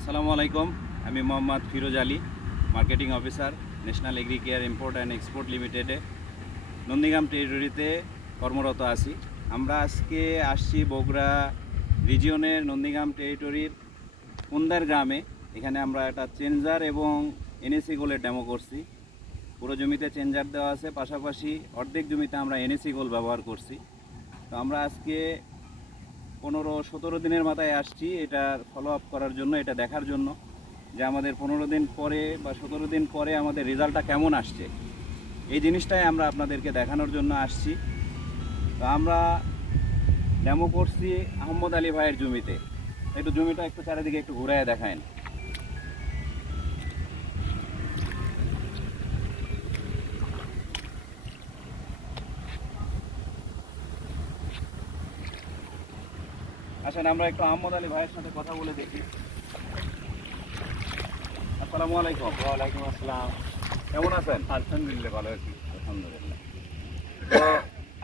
আসসালামু আলাইকুম। আমি Mohammad Firoz Ali, marketing officer, national agri care import and export লিমিটেডে। নন্দীগ্রাম টেরিটরিতে কর্মরত আছি। আমরা আজকে আসছি বগুড়া রিজিয়নের নন্দীগ্রাম টেরিটরির কুন্দার গ্রামে। এখানে আমরা একটা চেঞ্জার এবং এনএসি গোলের ডেমো করছি। পুরো জমিতে চেঞ্জার দেওয়া আছে, পাশাপাশি অর্ধেক জমিতে আমরা এনএসি গোল ব্যবহার করছি। তো আমরা আজকে পনেরো সতেরো দিনের মাথায় আসছি এটা ফলো আপ করার জন্য, এটা দেখার জন্য যে আমাদের পনেরো দিন পরে বা সতেরো দিন পরে আমাদের রেজাল্টটা কেমন আসছে। এই জিনিসটাই আমরা আপনাদেরকে দেখানোর জন্য আসছি। তো আমরা ডেমো করছি আহম্মদ আলী ভাইয়ের জমিতে। একটু জমিটা একটু চারিদিকে একটু ঘুরায় দেখায় আসেন আমরা একটু আহমদ আলী ভাইয়ের সাথে কথা বলে দেখি। আসসালামু আলাইকুম। ওয়ালাইকুম আসসালাম। কেমন আছেন? আলহামদুলিল্লাহ ভালো আছি। আলহামদুলিল্লাহ। তো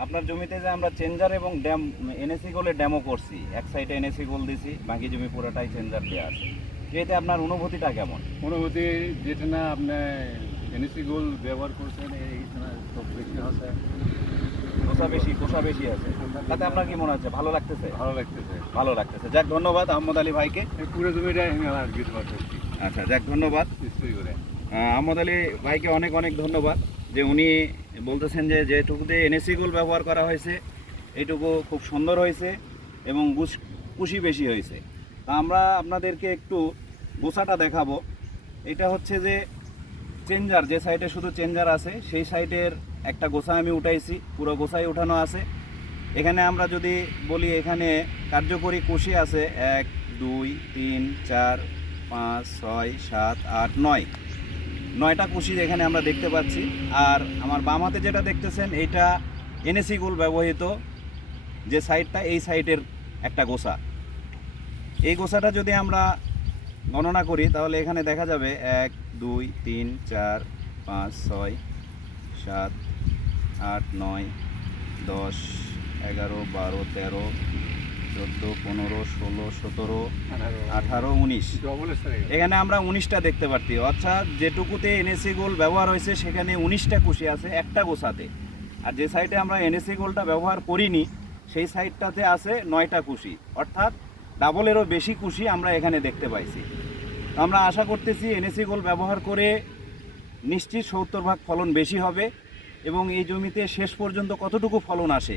আপনার জমিতে যে আমরা চেঞ্জার এবং ড্যাম এনএসি গোলের ড্যামও করছি। এক সাইডে এনএসি গোল দিছি বাকি জমি পুরোটাই চেঞ্জার দেওয়া আছে। এতে আপনার অনুভূতিটা কেমন? অনুভূতি যেটা না আপনি এনএসি গোল ব্যবহার করছেন এইখানে সব বেশি আছে। বেশি কোষা বেশি আছে। তাতে আপনার কি মনে হচ্ছে ভালো লাগতেছে? ভালো লাগতেছে। ভালো লাগতেছে। যাক ধন্যবাদ আহমদ আলী ভাইকে। এই পুরো জমিটা আমি আমার গীত আচ্ছা যাক ধন্যবাদ। নিশ্চয়ই করে। আহ, আহমদ আলী ভাইকে অনেক অনেক ধন্যবাদ যে উনি বলতেছেন যে যেটুকুতে এনএসি গোল ব্যবহার করা হয়েছে এইটুকু খুব সুন্দর হয়েছে এবং কুশি বেশি হয়েছে। তা আমরা আপনাদেরকে একটু গোছাটা দেখাবো। এটা হচ্ছে যে চেঞ্জার, যে সাইডে শুধু চেঞ্জার আছে, সেই সাইডের একটা গোছা আমি উঠাইছি, পুরো গোছাই উঠানো আছে। এখানে আমরা যদি বলি এখানে কার্যকরী কুশি আছে এক, দুই, তিন, চার, পাঁচ, ছয়, সাত, আট, নয়। নয়টা কুশি এখানে আমরা দেখতে পাচ্ছি। আর আমার বাম হাতে যেটা দেখতেছেন, এইটা এনএসি গুল ব্যবহৃত যে সাইডটা, এই সাইডের একটা গোছা। এই গোছাটা যদি আমরা গণনা করি তাহলে এখানে দেখা যাবে এক দুই তিন চার পাঁচ ছয় সাত আট নয় দশ এগারো বারো তেরো চোদ্দ পনেরো ষোলো সতেরো আঠারো। উনিশ। এখানে আমরা উনিশটা দেখতে পাচ্ছি অর্থাৎ যেটুকুতে এনএসি গোল ব্যবহার হয়েছে সেখানে উনিশটা কুশি আছে একটা গোছাতে। আর যে সাইডে আমরা এনএসি গোলটা ব্যবহার করিনি সেই সাইডটাতে আছে নয়টা কুশি। অর্থাৎ ডাবলেরও বেশি খুশি আমরা এখানে দেখতে পাইছি। আমরা আশা করতেছি এনএসি গোল ব্যবহার করে নিশ্চিত সত্তর ভাগ ফলন বেশি হবে এবং এই জমিতে শেষ পর্যন্ত কতটুকু ফলন আসে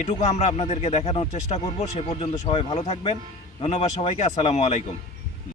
এটুকু আমরা আপনাদেরকে দেখানোর চেষ্টা করব। সে পর্যন্ত সবাই ভালো থাকবেন। ধন্যবাদ সবাইকে। আসসালামু আলাইকুম।